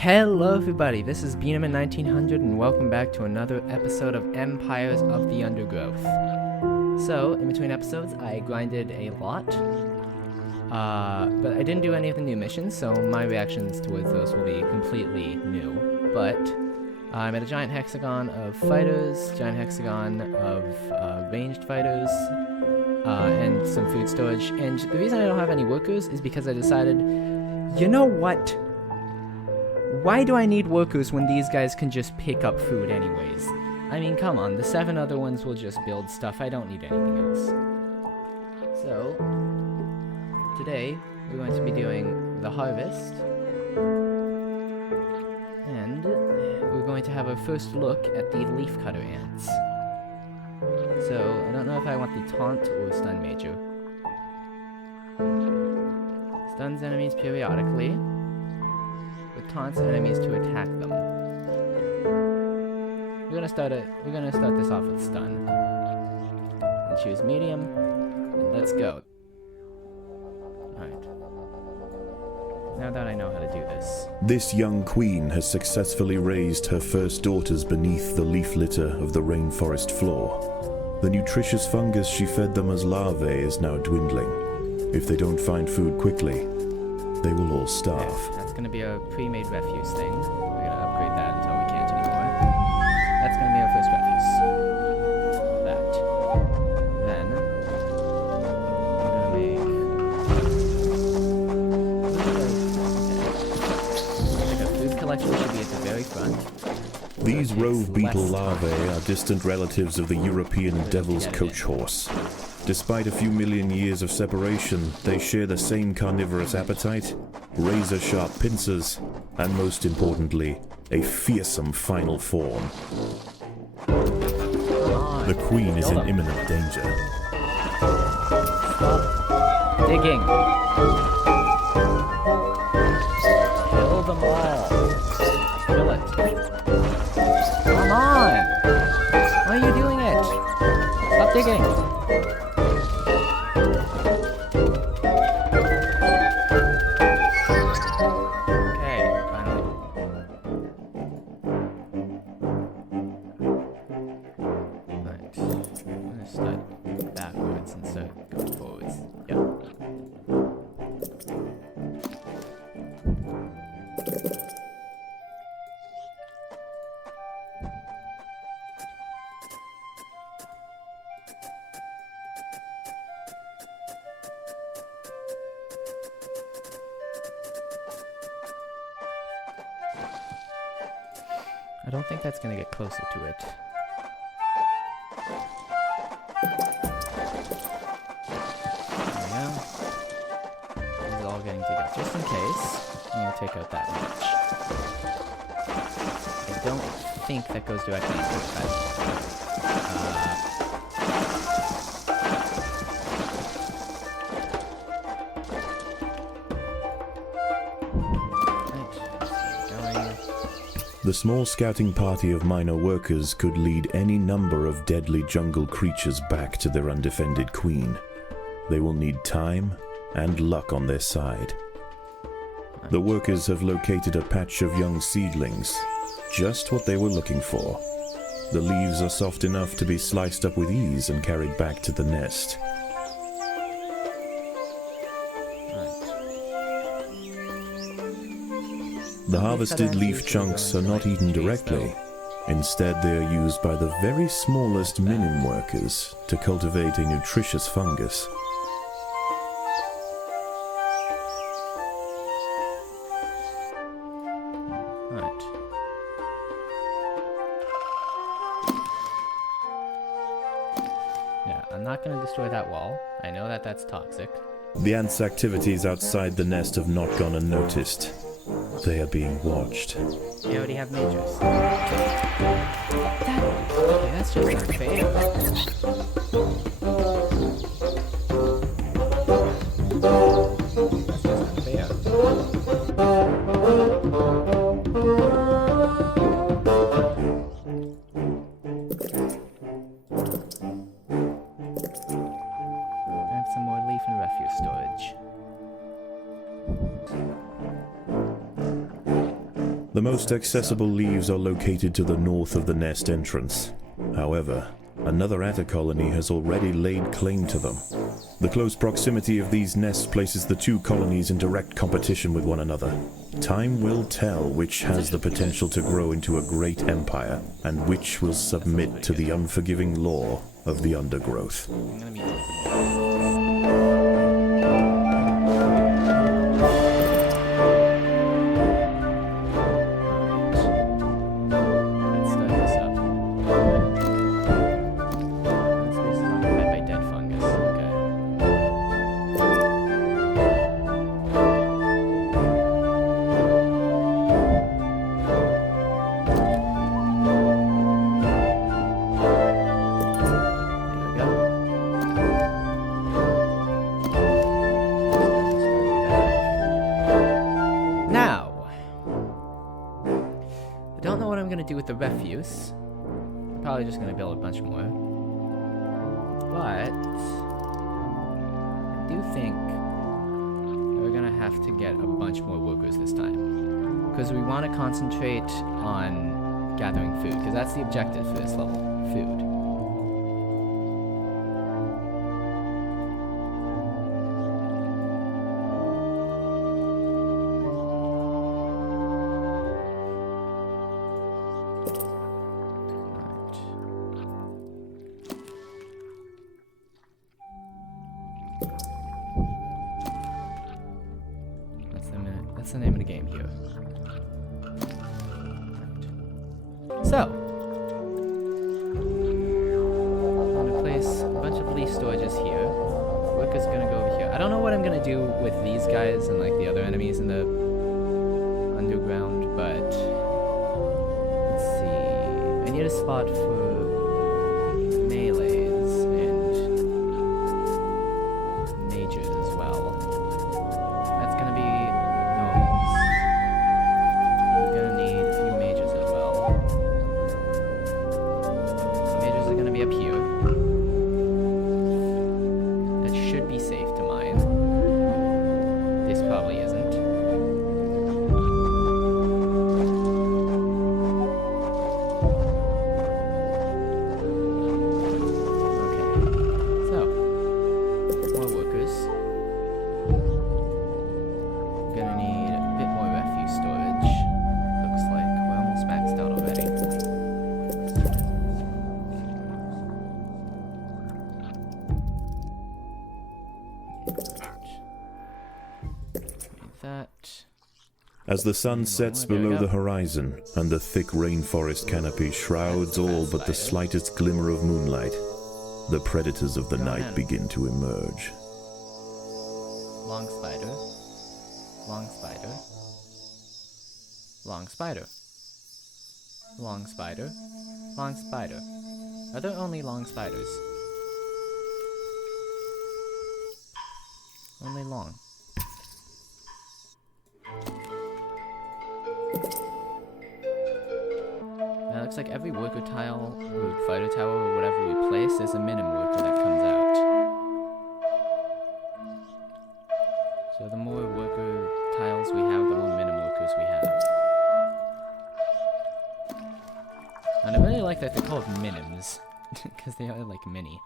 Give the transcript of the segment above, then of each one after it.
Hello everybody, this is Beaneman 1900 and welcome back to another episode of Empires of the Undergrowth. So, in between episodes, I grinded a lot, but I didn't do any of the new missions, so my reactions towards those will be completely new. But I'm at a giant hexagon of fighters, giant hexagon of ranged fighters, and some food storage. And the reason I don't have any workers is because I decided, you know what? Why do I need workers when these guys can just pick up food anyways? I mean, come on, the 7 other ones will just build stuff. I don't need anything else. So, today, we're going to be doing the harvest. And we're going to have our first look at the leafcutter ants. So, I don't know if I want the taunt or stun major. Stuns enemies periodically. With taunts enemies to attack them. We're gonna start this off with stun. And choose medium. And let's go. Alright. Now that I know how to do this. This young queen has successfully raised her first daughters beneath the leaf litter of the rainforest floor. The nutritious fungus she fed them as larvae is now dwindling. If they don't find food quickly, they will all starve. Yeah, that's gonna be a pre-made refuse thing. We're gonna upgrade that until we can't anymore. That's gonna be our first refuse. That. Then we're gonna make a food collection should be at the very front. These rove beetle larvae are distant relatives of the European devil's coach horse. Despite a few million years of separation, they share the same carnivorous appetite, razor-sharp pincers, and most importantly, a fearsome final form. The queen is in imminent danger. Stop digging. Kill them all. Kill it. Come on! Why are you doing it? Stop digging. I don't think that's gonna get closer to it. There we go. This is all getting together. Just in case, I'm gonna take out that match. I don't think that goes directly into that. The small scouting party of minor workers could lead any number of deadly jungle creatures back to their undefended queen. They will need time and luck on their side. The workers have located a patch of young seedlings, just what they were looking for. The leaves are soft enough to be sliced up with ease and carried back to the nest. The harvested leaf chunks are not eaten directly. Instead, they are used by the very smallest minim workers to cultivate a nutritious fungus. Right. Yeah, I'm not going to destroy that wall. I know that that's toxic. The ants' activities outside the nest have not gone unnoticed. They are being watched. They already have majors. Okay, that's just unfair. That's just unfair. And some more leaf and refuse storage. The most accessible leaves are located to the north of the nest entrance. However, another atta colony has already laid claim to them. The close proximity of these nests places the two colonies in direct competition with one another. Time will tell which has the potential to grow into a great empire, and which will submit to the unforgiving law of the undergrowth. I'm gonna be let's start this up. That space is occupied by dead fungus. Okay. There we go. Now, I don't know what I'm gonna do with the refuse. I'm probably just gonna build a bunch more. But I do think we're gonna have to get a bunch more workers this time. Because we want to concentrate on gathering food, because that's the objective for this level. Food. That's the name of the game here. So, I'm gonna place a bunch of leaf storages here. Worker's gonna go over here. I don't know what I'm gonna do with these guys and like the other enemies in the underground, but let's see. I need a spot for melees and mages as well. That's gonna be gnomes. We're gonna need a few mages as well. Mages are gonna be up here. That should be safe to mine. This probably isn't. As the sun sets below the horizon, and the thick rainforest canopy shrouds all but the slightest glimmer of moonlight, the predators of the night begin to emerge. Long spider. Long spider. Long spider. Long spider. Long spider. Are there only long spiders? Only long. Now it looks like every worker tile or fighter tower or whatever we place, there's a minim worker that comes out. So the more worker tiles we have, the more minim workers we have. And I really like that they're called minims, because they are like mini.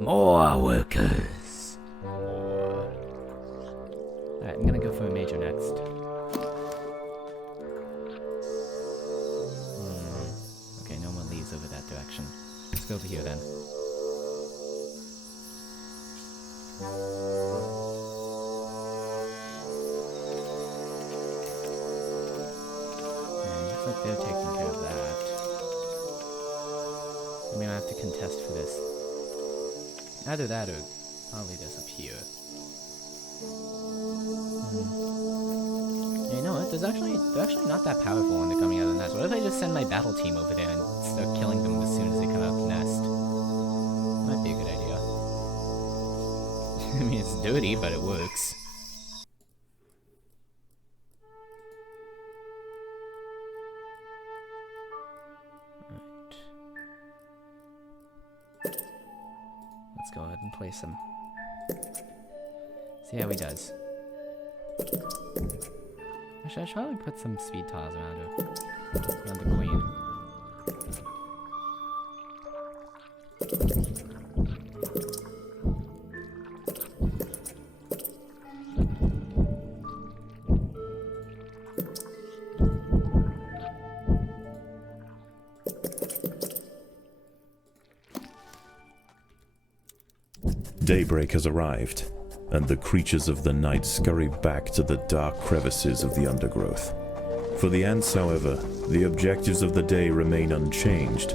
More workers. More. Alright, I'm gonna go for a major next. Okay, no one leaves over that direction. Let's go over here then. Looks like they're taking care of that. We don't have to contest for this. Either that or probably this up here. Yeah, you know what? They're actually not that powerful when they're coming out of the nest. What if I just send my battle team over there and start killing them as soon as they come out of the nest? Might be a good idea. I mean, it's dirty, but it works. let's go ahead and place him. See how he does. Actually, I should probably put some speed tiles around her. Around the queen. Daybreak has arrived, and the creatures of the night scurry back to the dark crevices of the undergrowth. For the ants, however, the objectives of the day remain unchanged.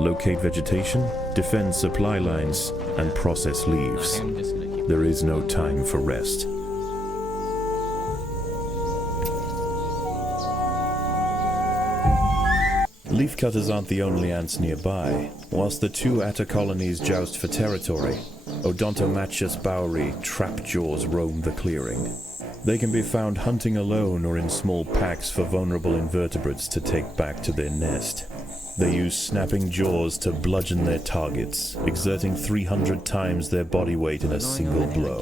Locate vegetation, defend supply lines, and process leaves. There is no time for rest. Leafcutters aren't the only ants nearby. Whilst the two atta colonies joust for territory, Odontomachus bowery trapjaws roam the clearing. They can be found hunting alone or in small packs for vulnerable invertebrates to take back to their nest. They use snapping jaws to bludgeon their targets, exerting 300 times their body weight in a single blow.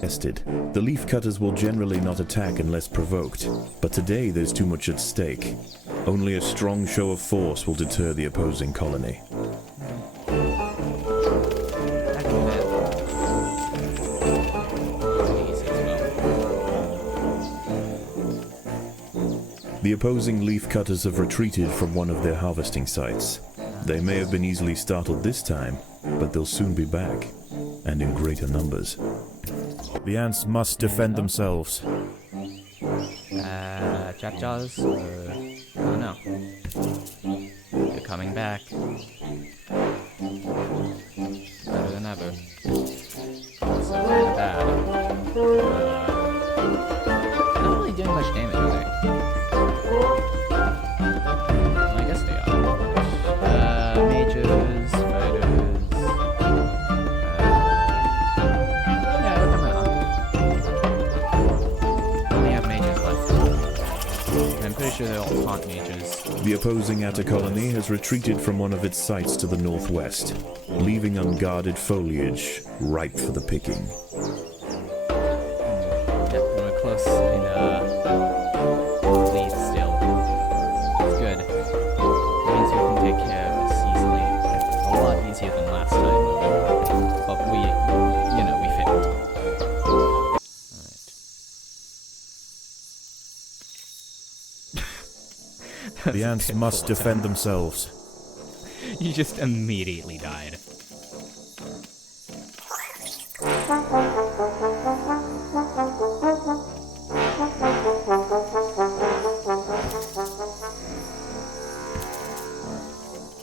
Tested. The leafcutters will generally not attack unless provoked, but today there's too much at stake. Only a strong show of force will deter the opposing colony. The opposing leafcutters have retreated from one of their harvesting sites. They may have been easily startled this time, but they'll soon be back, and in greater numbers. The ants must defend themselves. Trapjaws? Oh no. They're coming back. Better than ever. So kind of bad. Not really doing much damage, are they? Well, I guess they are. Mages, fighters. Yeah, we're coming on. We only have mages left. I'm pretty sure they're all taunt mages. The opposing atta colony has retreated from one of its sites to the northwest, leaving unguarded foliage ripe for the picking. Yep, we're close in lead still. It's good. It means we can take care of this easily. A lot easier than last time. But we failed. Alright. The ants must defend themselves. You just immediately died.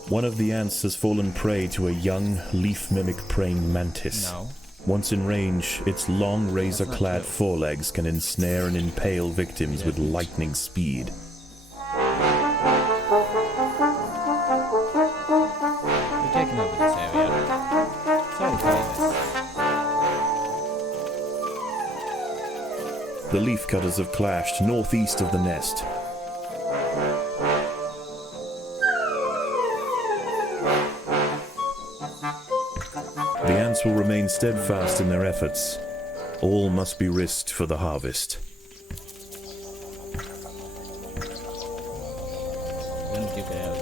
One of the ants has fallen prey to a young, leaf-mimic praying mantis. No. Once in range, its long, razor-clad forelegs can ensnare and impale victims with lightning speed. We're taking over this area. Sorry to tell you this. The leafcutters have clashed northeast of the nest. The ants will remain steadfast in their efforts. All must be risked for the harvest. We're gonna duke it out.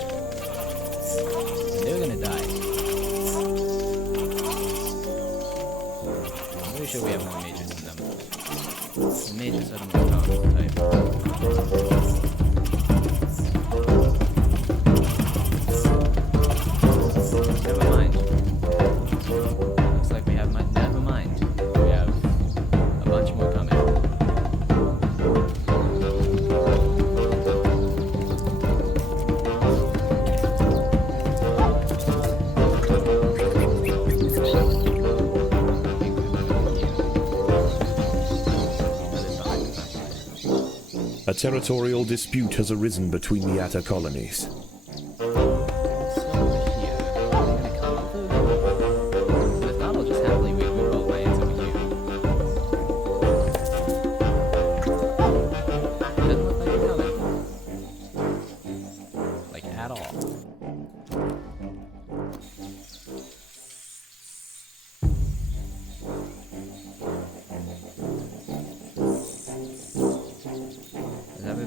And they're gonna die. I'm pretty sure we have more mages than them. The mages are the more powerful type. Never mind. Looks like we have never mind. We have a bunch more coming. A territorial dispute has arisen between the atta colonies.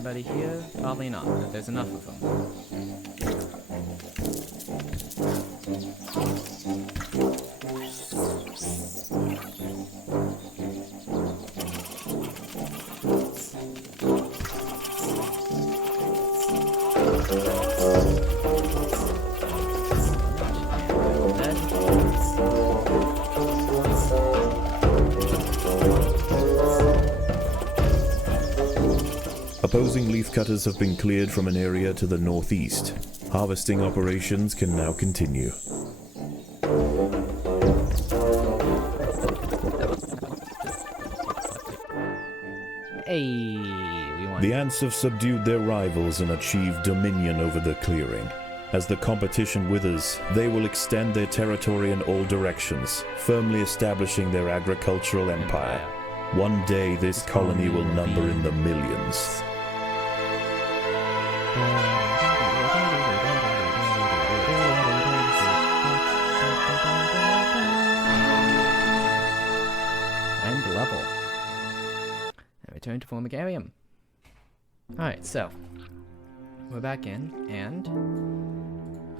anybody here? Probably not, but there's enough of them. Opposing leaf cutters have been cleared from an area to the northeast. Harvesting operations can now continue. Hey, we won. The ants have subdued their rivals and achieved dominion over the clearing. As the competition withers, they will extend their territory in all directions, firmly establishing their agricultural empire. One day, this colony will number in the millions. And level. And return to Formigarium. Alright, so we're back in, and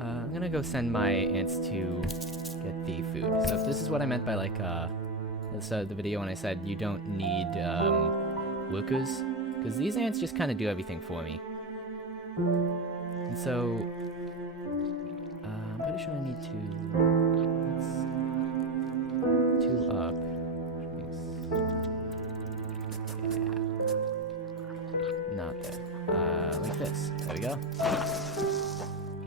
I'm gonna go send my ants to get the food. So if this is what I meant by like at the start of the video when I said you don't need workers, because these ants just kind of do everything for me. And so I'm pretty sure I need two up. Not there. Like this. There we go.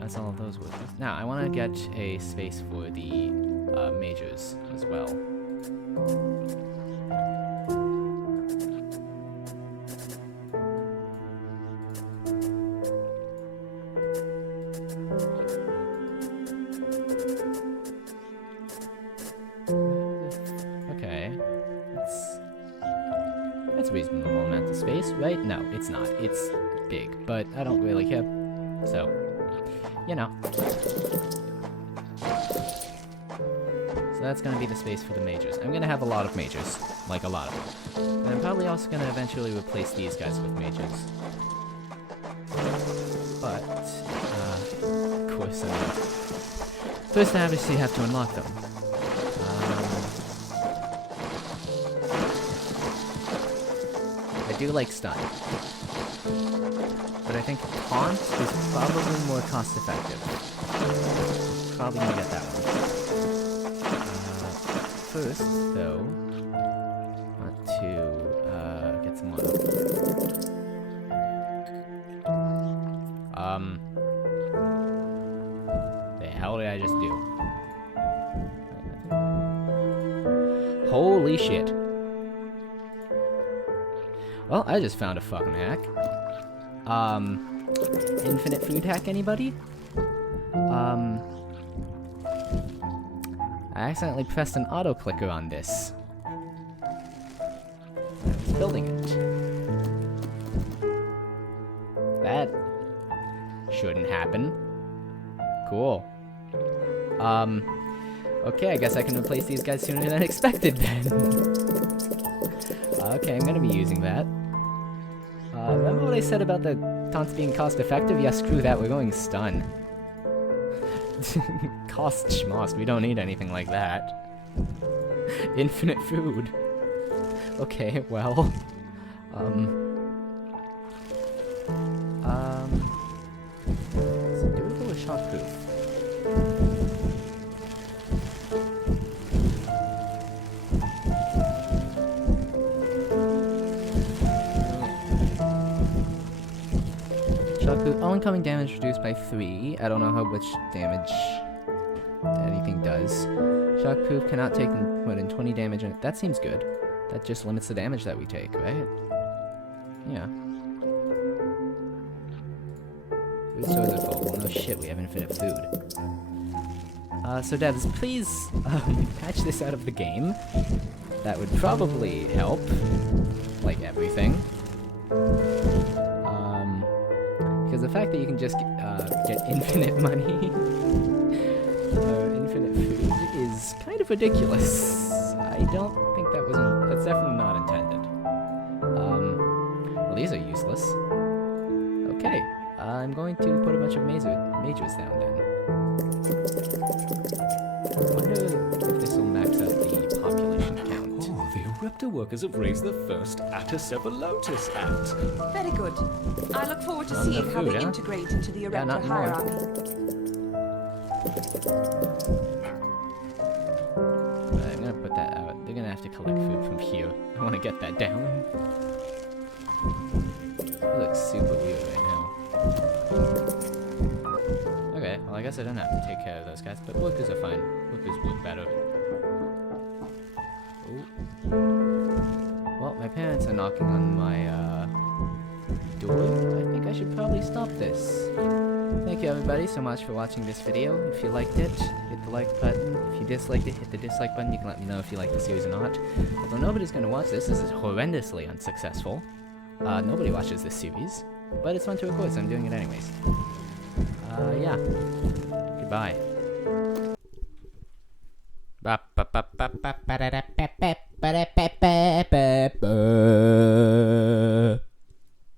That's all of those workers. Now, I want to get a space for the majors as well. Okay. That's a reasonable amount of space, right? No, it's not. It's big, but I don't really care. So, you know. So that's going to be the space for the majors. I'm going to have a lot of majors. Like, a lot of them. And I'm probably also going to eventually replace these guys with majors. But, of course, first I obviously have to unlock them. I do like stun. But I think taunt is probably more cost effective. Probably gonna get that one. First, though, want to get some more. The hell did I just do? Holy shit. Well, I just found a fucking hack. Infinite food hack, anybody? I accidentally pressed an auto clicker on this. Building it. That shouldn't happen. Cool. Okay, I guess I can replace these guys sooner than expected then. Okay, I'm gonna be using that. Remember what I said about the taunts being cost effective? Yeah, screw that, we're going stun. Cost schmost, we don't need anything like that. Infinite food. Okay, well. So do we go with shockproof? All incoming damage reduced by 3. I don't know how much damage anything does. Shockproof cannot take more than 20 damage. That seems good. That just limits the damage that we take, right? Yeah. Food stores are full. Well, no shit, we have infinite food. So devs, please patch this out of the game. That would probably help. Like everything. Because the fact that you can just get infinite money, infinite food, is kind of ridiculous. I don't think that's definitely not intended. Well, these are useless. I'm going to put a bunch of majors down then. I wonder if this will max out the population count. Oh, the Eruptor workers have raised the first Attis Lotus Act. Very good. I look forward to On seeing the how food, they huh? integrate into the Yeah, not Eruptor more. hierarchy. I'm gonna put that out. They're gonna have to collect food from here. I wanna get that down. It looks super weird right now. Okay, well I guess I don't have to take care of those guys, but workers are fine. Workers work better. Oh. Well, my parents are knocking on my door. I think I should probably stop this. Thank you everybody so much for watching this video. If you liked it, hit the like button. If you disliked it, hit the dislike button. You can let me know if you like the series or not. Although nobody's gonna watch this is horrendously unsuccessful. Nobody watches this series, but it's fun to record, so I'm doing it anyways. Yeah. Goodbye. Ba ba ba ba ba ba da da ba ba ba da ba